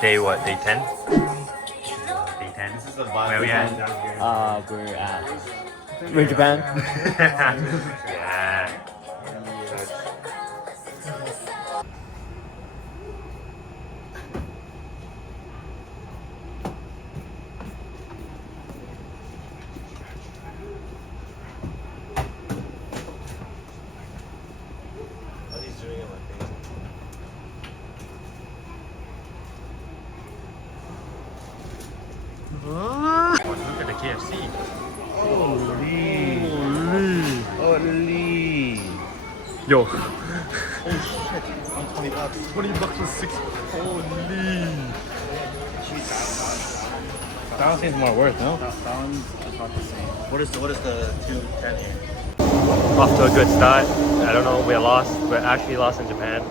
Day what? Day 10? Day 10. This is the Where we at? We're in Japan. Yeah. Oh, he's doing it like this. Oh, look at the KFC. Holy. Yo. Oh shit. 20 bucks. 20 bucks for 6. Holy. That one seems more worth, no? That one's about the same. What is the 210 here? Off to a good start. I don't know, we're lost. We're actually lost in Japan.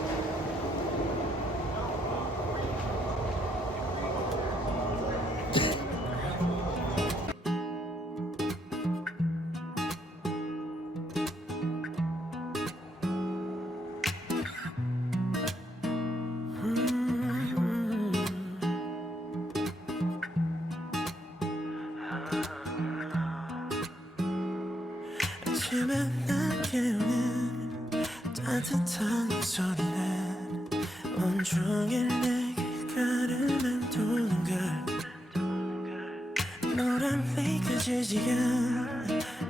따뜻한 목소리는 온종일 내게 가르면 도는 걸 노란 페이크 지지가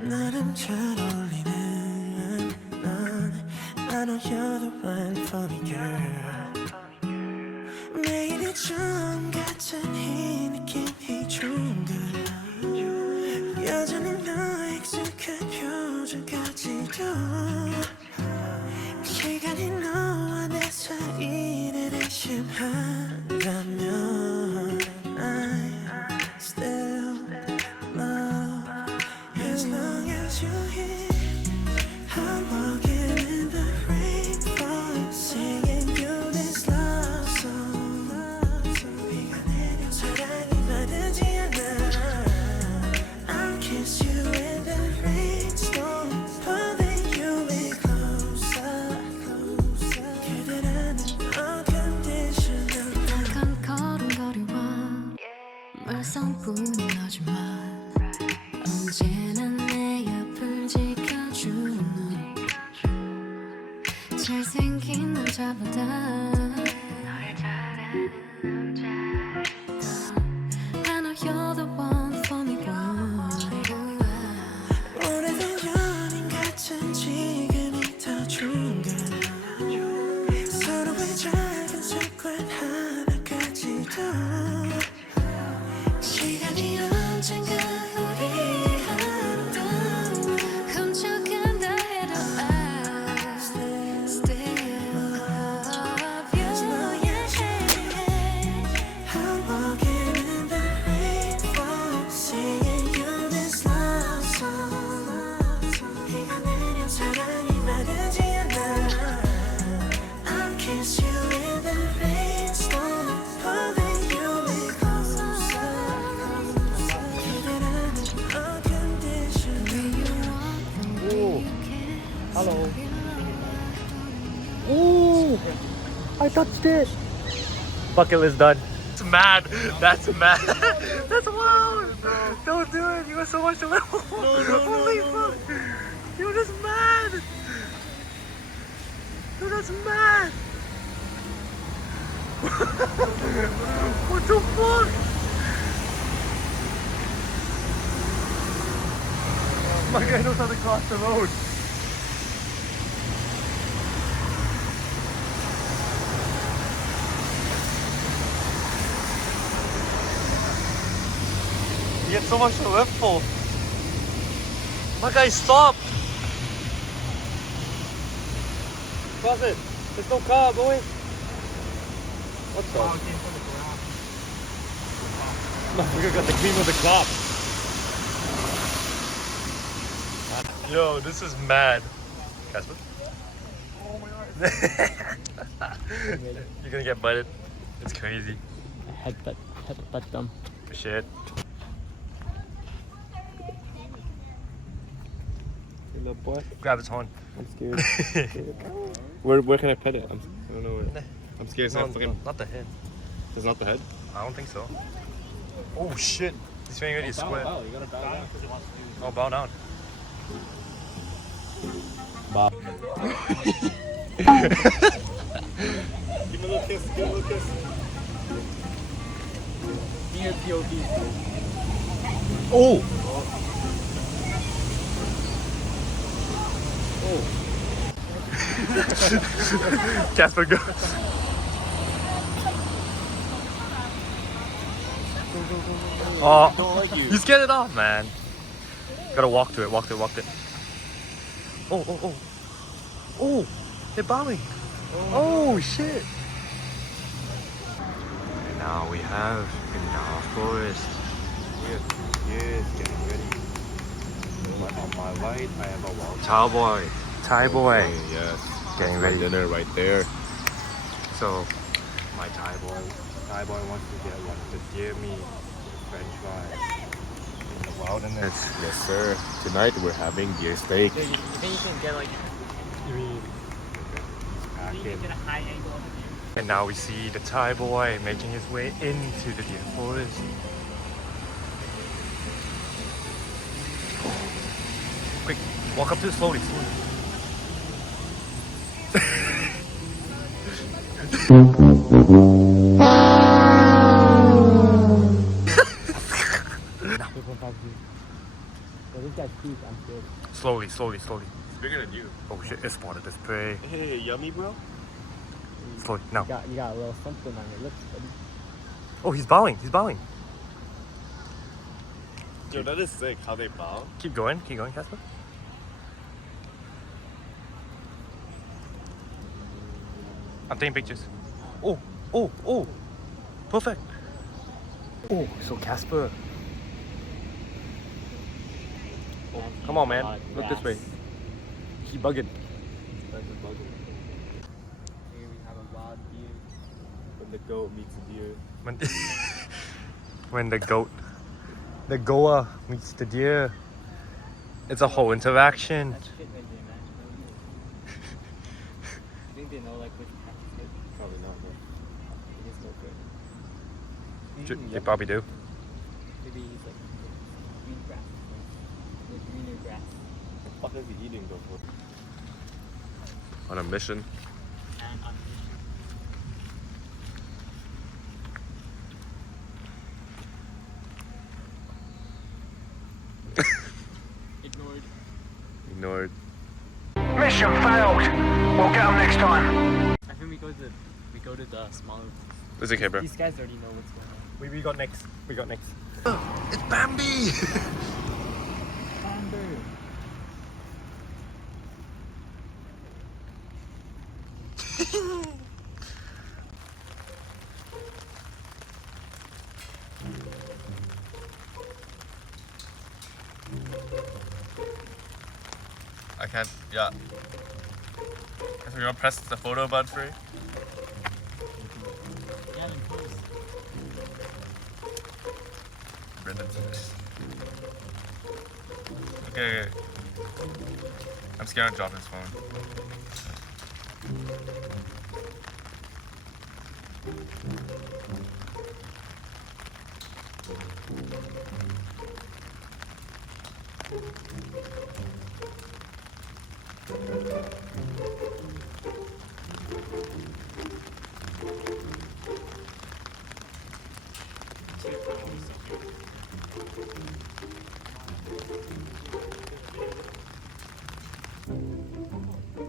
나름 잘 어울리는 넌 I know you're the one for me girl 매일이 처음 같은 이 느낌이 좋은 걸 여전히 너의 익숙한 표정까지도 시간이 너와 내 사이를 의심한다면 I still love as long as you're here I'm walking in the rainfall singing you this love song 비가 내려 사랑이 마르지 않아 I'll kiss you in the rainstorm pulling you in closer 그대라는 unconditional 약간 걸음걸이와 말썽뿐인 너지만 언제나 내 옆을 지켜주는 너 잘생긴 남자보다 널 잘하는 남자 I know you're the one for me boy 오래된 연인 같은 지금이 더 좋은 걸 서로의 작은 습관 하나까지도 시간이 언젠가 우리 아름다운 훔쳐간다 해도 I still love you I'm walking in the rainfall singing you this love song 비가 내려 사랑이 마르지 않아 I'll kiss you in the rainstorm pulling you in closer 그대라는 unconditional Hello. Ooh, I touched it. Bucket list done. That's mad. That's mad. That's wild. Don't do it. You have so much to live. Holy fuck. Yo, that's mad. Yo, that's mad. What the fuck? My guy knows how to cross the road. You get so much to live for. My guy stopped. Cross it. There's no car, boy. What the? Motherfucker got the cream of the crop. Yo, this is mad. Casper? Oh my god. You're gonna get butted. It's crazy. Headbutt them. Shit. Little boy. Grab its horn. I'm scared. Where can I pet it? I don't know where. I'm scared it's No, not fucking. not the head. That's not the head? I don't think so. Oh shit! He's finger is square. You gotta bow down. Oh, bow down. Bow. Give me a little kiss, give me a little kiss. Dear POV. Oh! Casper, go. Oh, Don't like you. just get it off, man. Gotta walk to it, walk to it, walk to it. Oh, oh, oh. Oh, they're bowing. Oh, shit. And now we have in Nara forest. Yes, getting ready. On my right, I have a wall. Thai boy. Thai boy. Yes. Getting My ready. dinner right there. So, My Thai boy wants to get one of the deer meat, French fries. In the wilderness. it's Yes, sir. Tonight we're having deer steak. Dude, you think you can get like Packing. a high angle of the view? and now we see the Thai boy making his way into the deer forest. Quick, walk up to it slowly, slowly. So this guy's huge, I'm scared. Slowly, slowly, slowly. It's bigger than you. Oh shit, it spotted this prey. Hey, yummy, bro. Slowly, now. You got a little something on your lips, buddy. Oh, he's bowing, he's bowing. Yo, that is sick. How they bow. Keep going, Casper. I'm taking pictures. Oh, oh, oh. Perfect. Oh, so Casper. Oh, come on, man. Look this way. He bugging. Here we have a wild deer. When the goat meets a deer. When, when the goa meets the deer. It's a whole interaction. That's shit right there, man. You think they know like which path is good? Probably not, bro. It is no good. They probably do. Maybe he's like green grass. The greener grass. What is he eating though? On a mission. And on ignored. Ignored. Mission failed. We'll get them next time. I think we go to the smaller. It's okay, bro. These guys already know what's going on. We got next. We got next. It's Bambi! Amber. I can't, yeah. If we want to press the photo button for you. Yeah, then pose. Okay. I'm scared to drop his phone.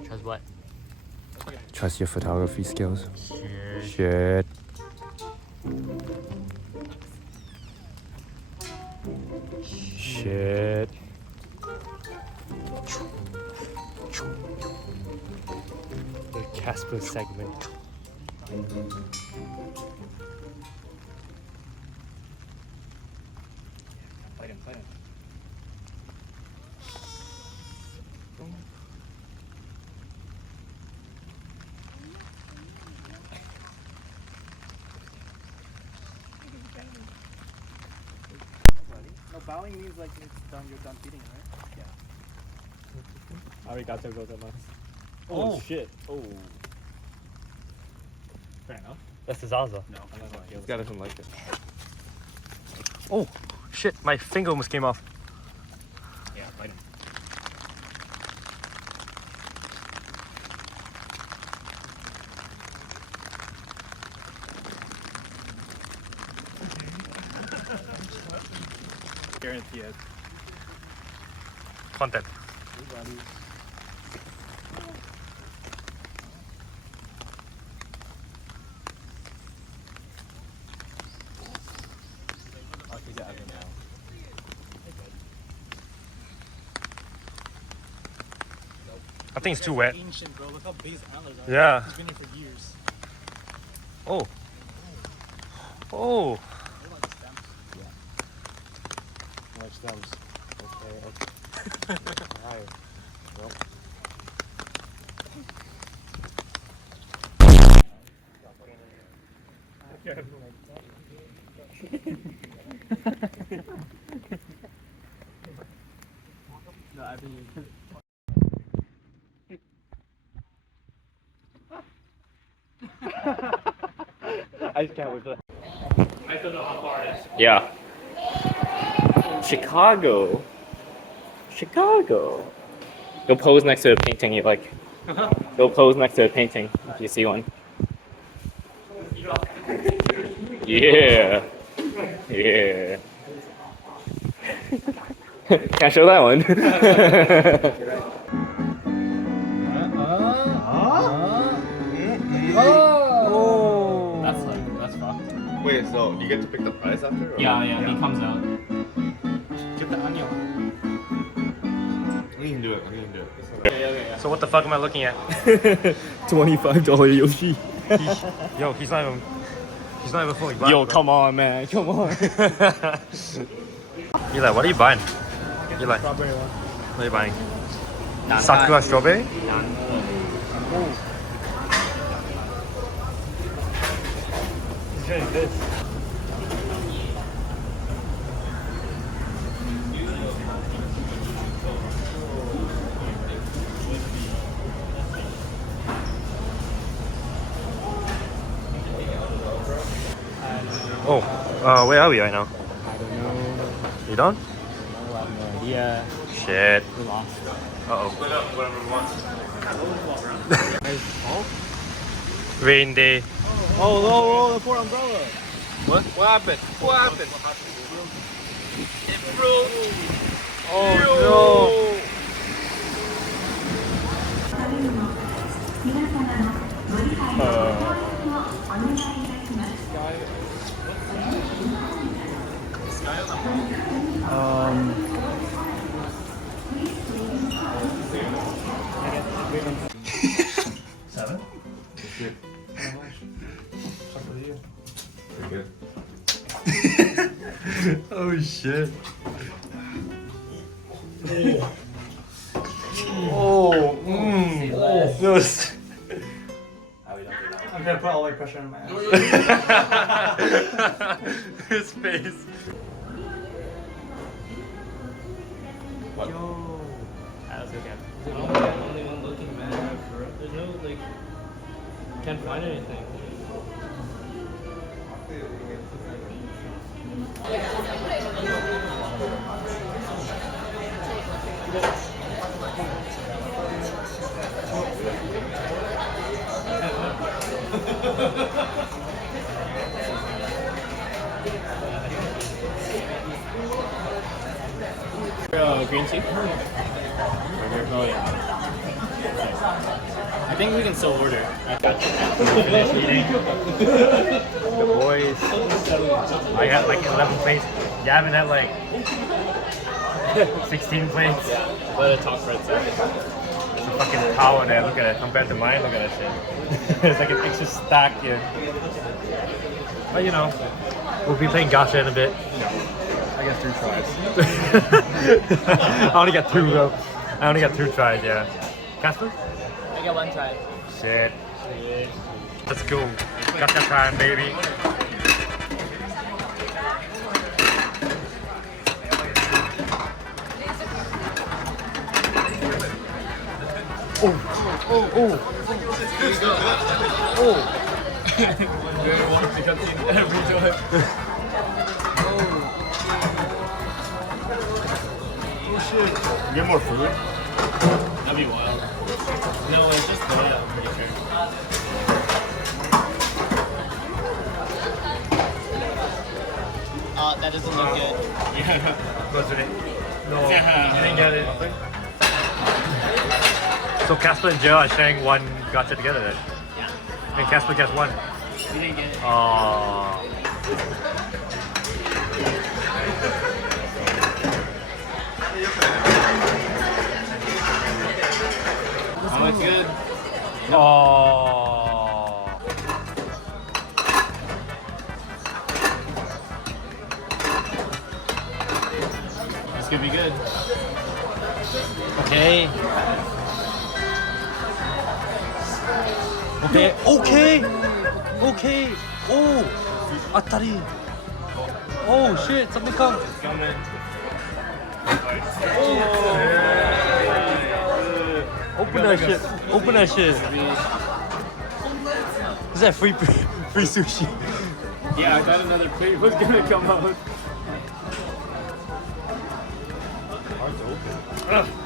Trust what? Trust your photography skills. Shit. Shit. The Casper segment. Fight him, fight him. No, bowing means like it's done, you're done feeding, right? Yeah. Arigato gozaimasu. Oh. shit. Oh. Fair enough. That's the Zaza. No, I'm not like, This guy doesn't like it. Oh, shit, my finger almost came off. Yeah, bite him. Guarantee it. Content. I think it's too wet. Ancient, bro. Look how big his antlers are. Yeah. He's been here for years. Oh. Oh. What about the stems? Watch stems. Okay. Alright. Well. No, I mean. I just can't wait for that. I don't know how far it is. Yeah. Chicago. Chicago. Go pose next to a painting you like. Go pose next to a painting if you see one. Yeah. Yeah. Can't show that one. That's fucked. Wait, so you get to pick the prize after? Or? Yeah, he comes out. Get the onion. We can do it. So what the fuck am I looking at? $25 Yoshi. Yo, he's not even fully black. Yo, bro. come on, man. Come on. Eli, what are you buying? Eli, Strawberry one. what are you buying? Sakura strawberry? He's getting this. Oh, where are we right now? I don't know. You don't? I have no idea. Shit. We lost. Uh-oh. Rain day. Oh, the poor umbrella. What? What happened? What happened? It broke. Oh no. Seven? Oh shit. Oh, those. I'm gonna put all the pressure on my ass. His face. Yo. That's okay. Only one looking, man. There's no, like, can't find anything. Green tea? Oh yeah. I think we can still order. Finish eating. The boys. I got like 11 plates. Gavin had like 16 plates. Let it talk for itself. It's a fucking tower there. Look at it. Compared to mine, look at that shit. It's like an extra stack here. But you know, we'll be playing gacha in a bit. I guess 3 tries. I only got 2 though. I only got 2 tries, yeah. Casper? I got 1 try. Shit. Let's go. Gacha time, baby. That doesn't look good. Wasn't it? No, you didn't get it. So Casper and Jill are sharing one gacha together then? Yeah. And Casper gets one. We didn't get it. Oh. Oh, it's good. Oh. This could be good. Okay. Okay. Okay. Okay. Oh. Atari. Oh shit. Something come. Open that shit. Open that shit. Is that free sushi? Yeah, I thought another plate was gonna come out.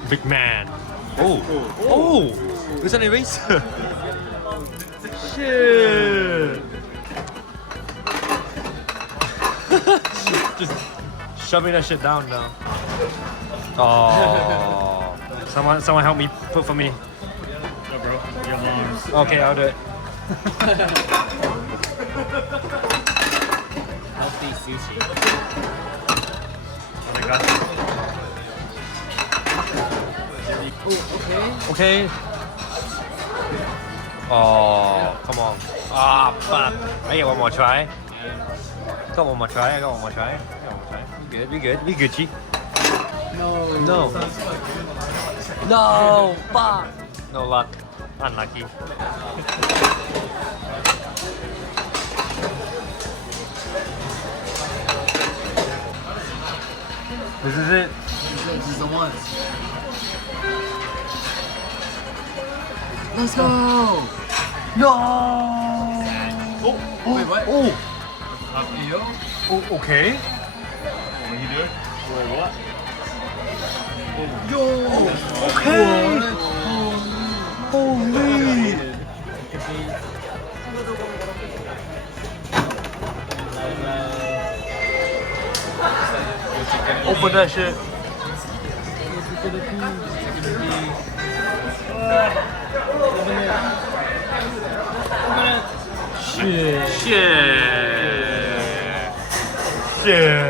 Big man. Oh. Oh. It's an eraser. Shit. Just shoving that shit down now. Oh. Someone help me put for me. No, bro. Your mom's. Okay, I'll do it. Healthy sushi. Oh my god. Okay. Oh, come on. Ah, fuck. I get one more try. Got one more try. I got one more try. We good. We good. We Gucci. No. No. Fuck. No luck. Unlucky. This is it. This is the one. Let's go. No. Oh. Wait, what? Oh. Oh. Okay. What are you doing? Wait, what? Yo. Okay. Holy. Open that shit. Shit. Shit.